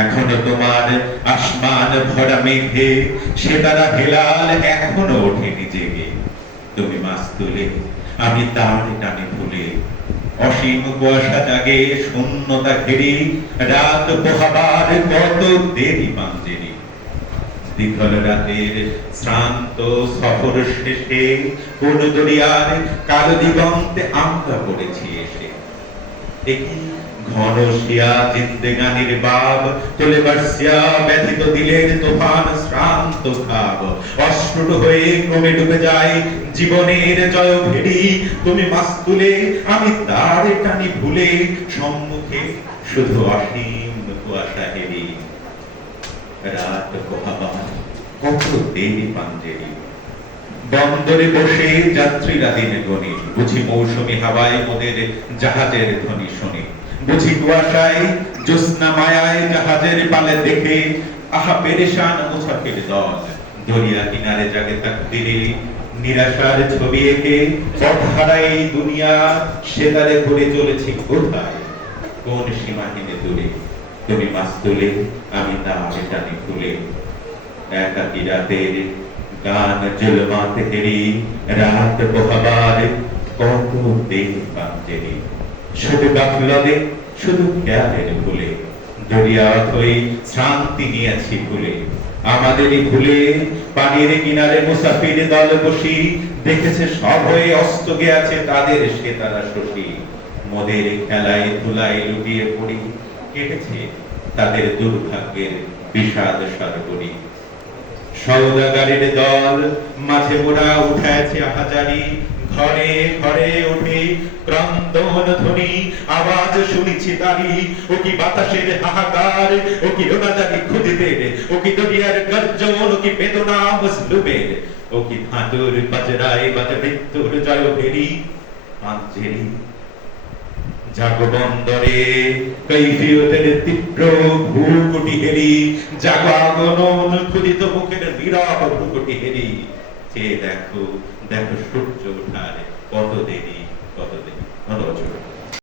এখনো তোমার আসমান ভরা মেঘে সেতারা হেলাল এখনো ওঠেনি জেগে। তুমি মাছ তুলে আমি তার টানে ভুলে, অসীম কুয়াশা জাগে শূন্যতা ঘেরি, রাত পোহাবার কত দেরি পাঞ্জেরি। দীঘল রাতের শ্রান্ত সফর শেষে কোন দরিয়ার কালো দিগন্তে আমরা পড়েছি এসে। দেখি ঘন শিয়া জিন্দেগানির বাব তোলে বার্সিয়া ব্যথিত দিলের তুফান শ্রান্ত ভাব। অস্ফুট হয়ে ক্রমে ডুবে যায় জীবনের জয় ভেড়ি। তুমি মাছ তুলে আমি তার টানি ভুলে, সম্মুখে শুধু অসীম কুয়াশা হেরি। রাত পোহাবার কত দেরি পাঞ্জেরি। বন্দরে বসে যাত্রীরা দিনে গণে, বুঝি মৌসুমী হাওয়ায় মোদের জাহাজের ধ্বনি শোনে। বুঝি কুয়াশায় জ্যোৎস্না মায়ায় জাহাজের পালে দেখে আহা পেরেশান মুসাফির দল। দরিয়া কিনারে জাগে তাকদিরে নিরাশার ছবি এঁকে পথ হারাই দুনিয়া সেতারে করে চলেছে কোথায়, কোন সীমাহীনে দূরে। তুমি মাছ তুলে আমি তার টানি খুলে, একাকী রাতের গান জুলমাত হেরি। রাত পোহাবার কত দেরি পাঞ্জেরি। শুধু গাফলতে শুধু খেয়ালের ভুলে, দরিয়া হয়ে শান্তি নিয়েছি ভুলে। আমাদেরই ভুলে পানির কিনারে মুসাফির দল বসি, দেখেছে সব হয়ে অস্ত গিয়াছে তাদের সেতারা শশী। মোদের খেলায় ধুলায় লুটিয়ে পড়ি, কেটেছে তাদের দুর্ভাগ্যের বিষাদ সরবরি। সৌদাগারের দল মাঝে মোড়া উঠেছে হাজারি, ঘরে ঘরে ওঠে ক্রন্দন ধ্বনি। আওয়াজ শুনেছি তারি, ও কি বাতাসের হাহাকার, ও কি রোনাজানি খুদিদের, ও কি দরিয়ার গর্জন, ও কি বেদনা মজলুমের, ও কি ধাতুর বাজরায় বাজে মৃত্যুর জয় ভেরি পাঞ্জেরি। জাগো বন্দরে কৈফিয়তের তীব্র ভ্রুকুটি হেরি, জাগো আগমন ক্ষুদিত মুখের নীরব ভ্রুকুটি হেরি। চেয়ে দেখো দেখো সূর্য ওঠার কত দেরি কত দেরি। ধন্যবাদ।